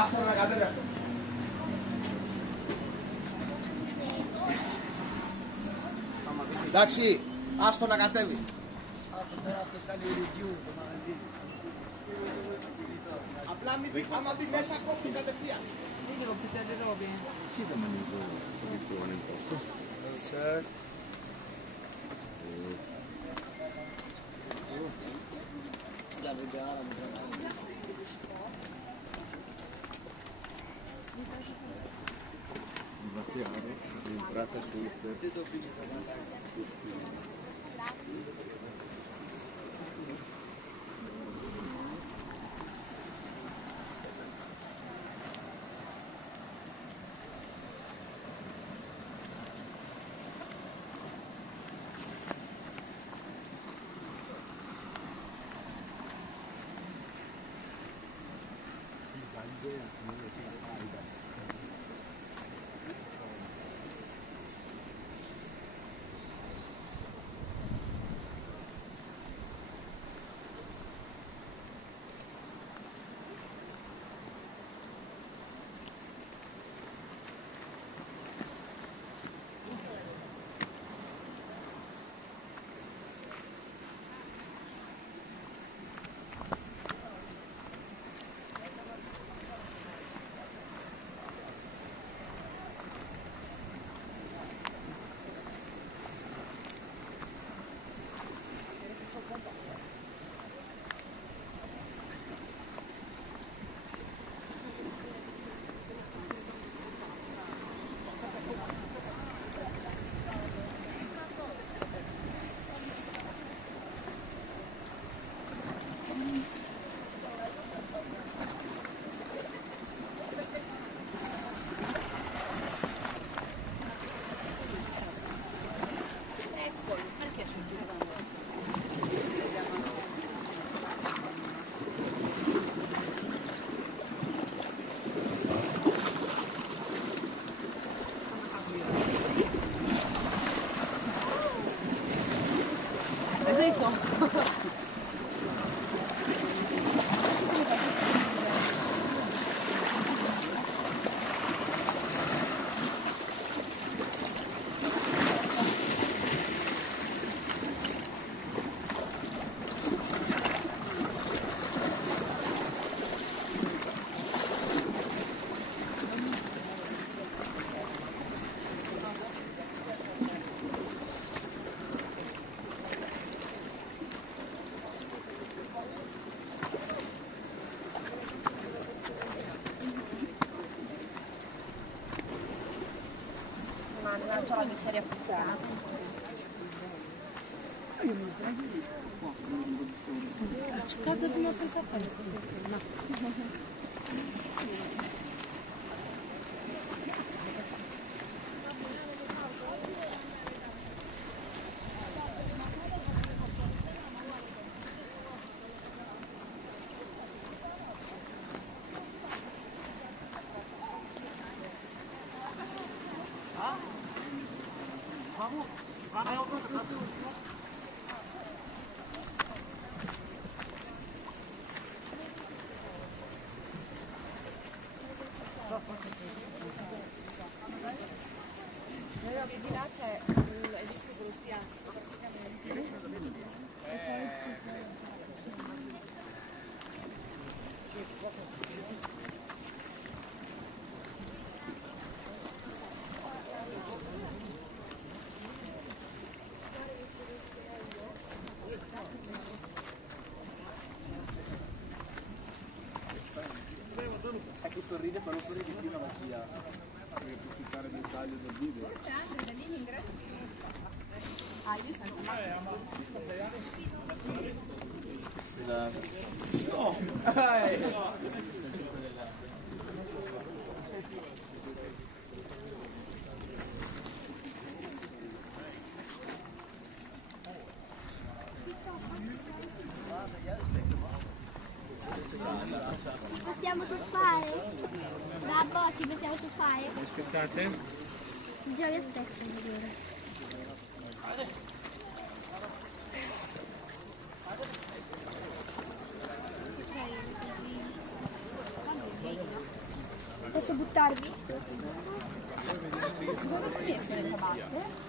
Asta la cadere. Εντάξει, άστο να κατέβει. Απλά άμα μπει μέσα κόψει κατευθείαν. Vedi lo più di robe? Sì, da mangiare, addirittura nel posto. Da vegana, Il battiare, entrata su Mannaggia la miseria puttana. Cercate di non pensare a fare. Di là c'è il visto dello spiazzo praticamente. È che sorride però sorride di più una magia per approfittare del taglio del video. Ci possiamo tuffare? Babbo, ci possiamo tuffare? Aspettate. Già vi aspetto, vedere. posso buttarvi? Cosa devi essere ciabatte?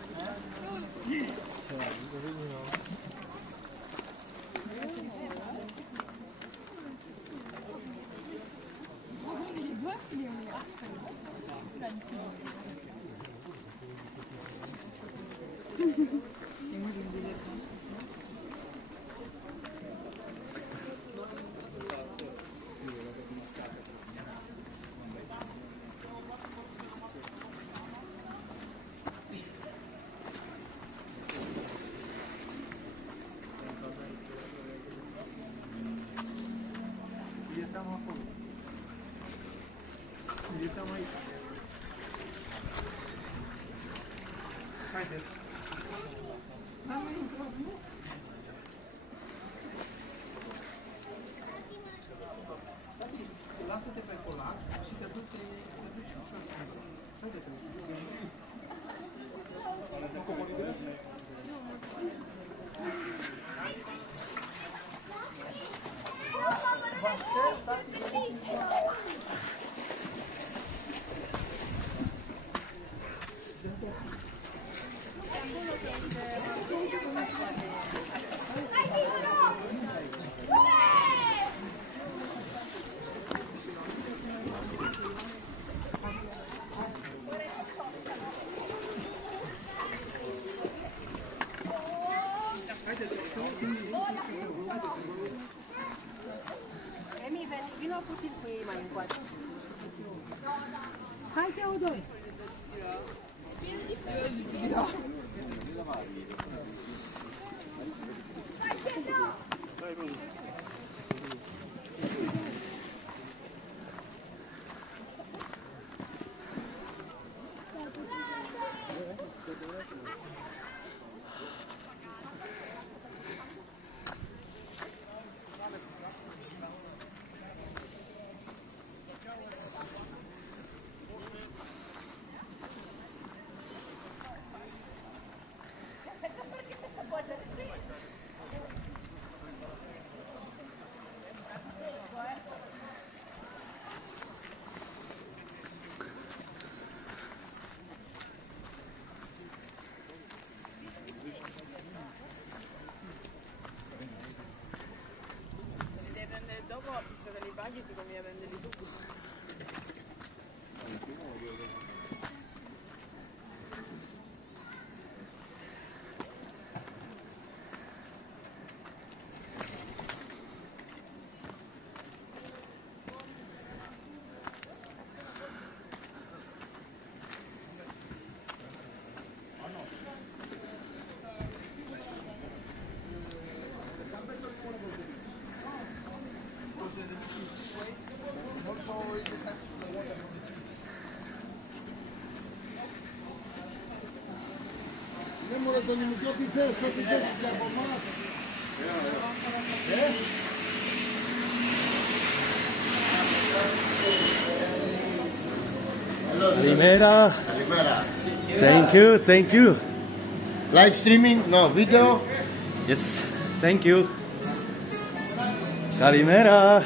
Haideți. Lasă-te pe colar și te duci ușor. Haide-te. Emi, vino puțin cu ei mai încoace. Hai, Teodor! Dopo, visto che li paghi, ti conviene prenderli subito. Calimera. Thank you, thank you. Live streaming, no video. Yes, thank you. Calimera.